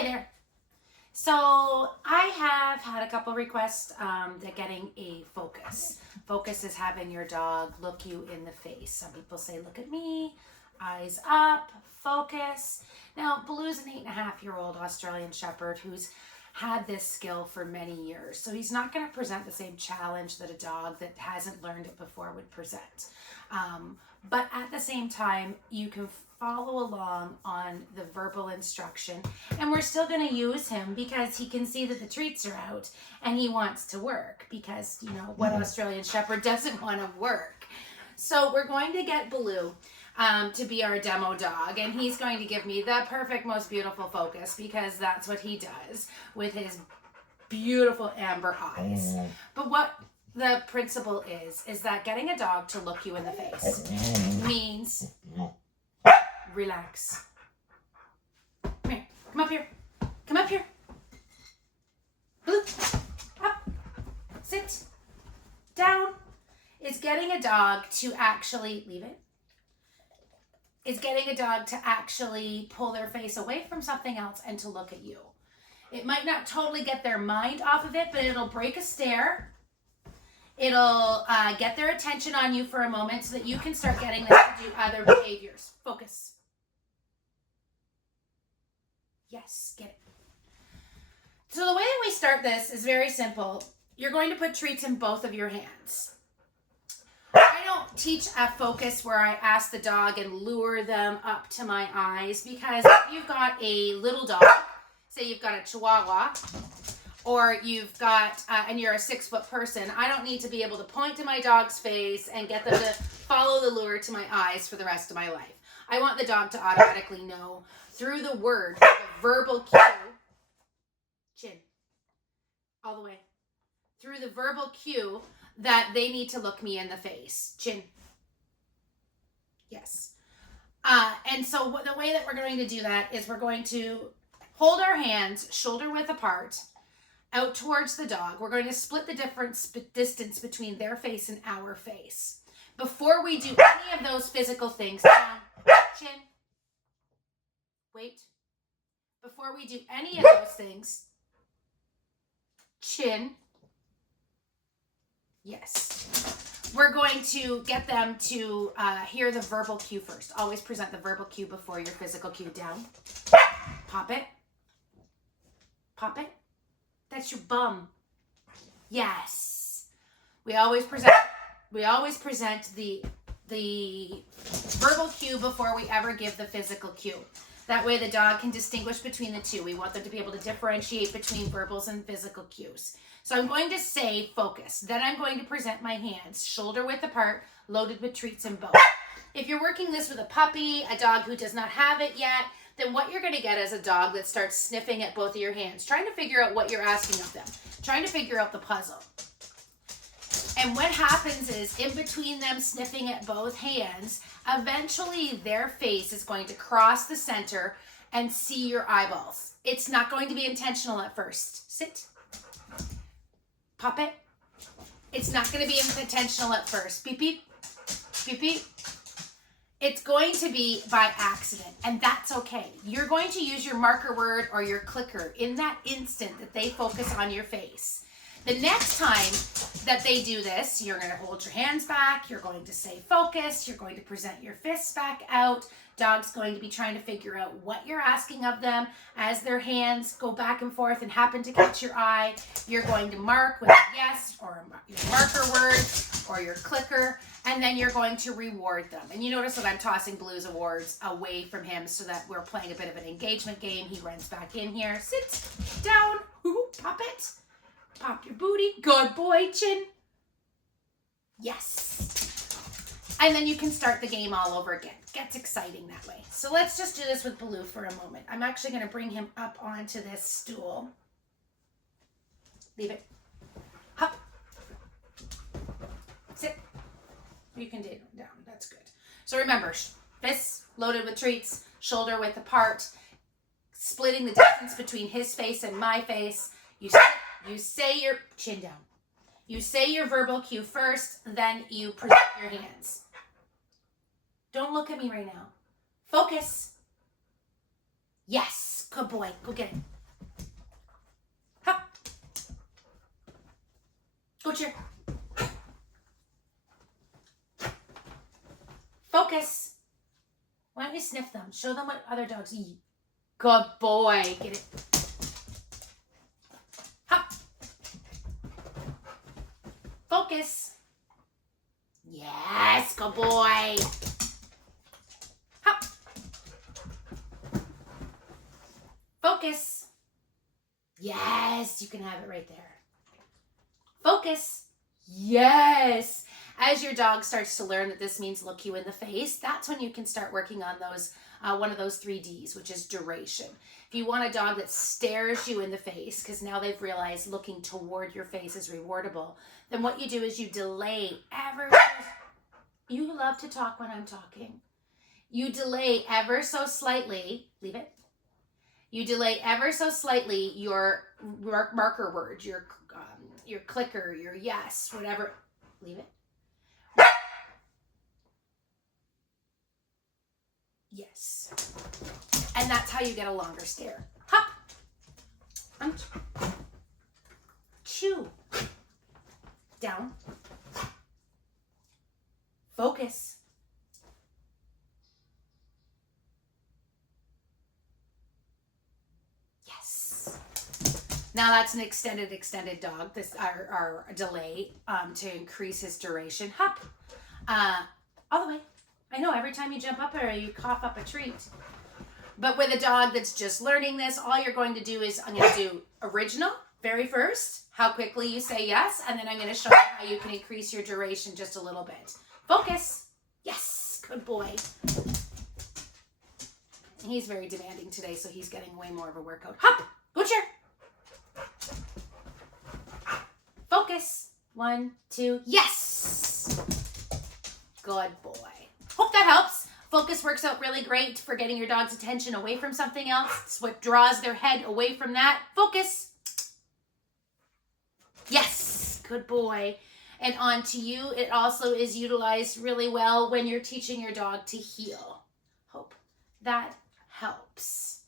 Hi there. So I have had a couple requests that getting a focus. Focus is having your dog look you in the face. Some people say, look at me, eyes up, focus. Now, Baloo's an 8.5-year-old Australian Shepherd who's had this skill for many years. So he's not going to present the same challenge that a dog that hasn't learned it before would present. But at the same time, you can follow along on the verbal instruction, and we're still going to use him because he can see that the treats are out and he wants to work, because you know what Australian Shepherd doesn't want to work. So we're going to get Baloo to be our demo dog, and he's going to give me the perfect, most beautiful focus, because that's what he does with his beautiful amber eyes. But what the principle is that getting a dog to look you in the face means relax. Come here. Come up here. Come up here. Baloo. Up. Sit. Down. It's getting a dog to actually leave it. It's getting a dog to actually pull their face away from something else and to look at you. It might not totally get their mind off of it, but it'll break a stare. It'll get their attention on you for a moment so that you can start getting them to do other behaviors. Focus. Yes, get it. So the way that we start this is very simple. You're going to put treats in both of your hands. I don't teach a focus where I ask the dog and lure them up to my eyes, because if you've got a little dog, say you've got a Chihuahua, or you've got, and you're a 6-foot person, I don't need to be able to point to my dog's face and get them to follow the lure to my eyes for the rest of my life. I want the dog to automatically know through the word, the verbal cue, chin, all the way, through the verbal cue that they need to look me in the face, chin, yes. And so the way that we're going to do that is we're going to hold our hands shoulder width apart, out towards the dog. We're going to split the distance between their face and our face. Before we do any of those physical things, down, chin, wait. Before we do any of those things, chin, yes. We're going to get them to hear the verbal cue first. Always present the verbal cue before your physical cue. Down, pop it, pop it. That's your bum. Yes. We always present the verbal cue before we ever give the physical cue. That way the dog can distinguish between the two. We want them to be able to differentiate between verbals and physical cues. So I'm going to say focus. Then I'm going to present my hands shoulder width apart, loaded with treats in both. If you're working this with a puppy, a dog who does not have it yet, then what you're going to get is a dog that starts sniffing at both of your hands, trying to figure out what you're asking of them, trying to figure out the puzzle. And what happens is, in between them sniffing at both hands, eventually their face is going to cross the center and see your eyeballs. It's not going to be intentional at first. Sit. Pop it. It's not going to be intentional at first. Beep, beep. Beep, beep. It's going to be by accident, and that's okay. You're going to use your marker word or your clicker in that instant that they focus on your face. The next time that they do this, you're going to hold your hands back, you're going to say focus, you're going to present your fists back out. Dog's going to be trying to figure out what you're asking of them. As their hands go back and forth and happen to catch your eye, you're going to mark with a yes or your marker word or your clicker, and then you're going to reward them. And you notice that I'm tossing Baloo's awards away from him so that we're playing a bit of an engagement game. He runs back in here. Sit down. Pop it. Pop your booty. Good boy, chin. Yes. And then you can start the game all over again. Gets exciting that way. So let's just do this with Baloo for a moment. I'm actually going to bring him up onto this stool. Leave it. Hop. Sit. You can do it down. That's good. So remember, fists loaded with treats, shoulder width apart, splitting the distance between his face and my face. You sit, you say your chin down. You say your verbal cue first, then you present your hands. Don't look at me right now. Focus. Yes, good boy. Go get it. Hop. Go chair. Focus. Why don't you sniff them? Show them what other dogs eat. Good boy. Get it. Hop. Focus. Yes, good boy. Hop. Focus. Yes, you can have it right there. Focus. Yes. As your dog starts to learn that this means look you in the face, that's when you can start working on those one of those 3 Ds, which is duration. If you want a dog that stares you in the face, because now they've realized looking toward your face is rewardable, then what you do is you delay ever. You love to talk when I'm talking. You delay ever so slightly. Leave it. You delay ever so slightly your marker word, your clicker, your yes, whatever. Leave it. Yes. And that's how you get a longer stare. Hop. Chew. Down. Focus. Yes. Now that's an extended dog. This our delay to increase his duration. Hop. All the way. I know every time you jump up there, you cough up a treat. But with a dog that's just learning this, all you're going to do is I'm going to do original very first, how quickly you say yes, and then I'm going to show you how you can increase your duration just a little bit. Focus. Yes, good boy. He's very demanding today, so he's getting way more of a workout. Hop, go chair. Focus. 1, 2, yes. Good boy. Hope that helps. Focus works out really great for getting your dog's attention away from something else. It's what draws their head away from that. Focus. Yes, good boy. And on to you, it also is utilized really well when you're teaching your dog to heel. Hope that helps.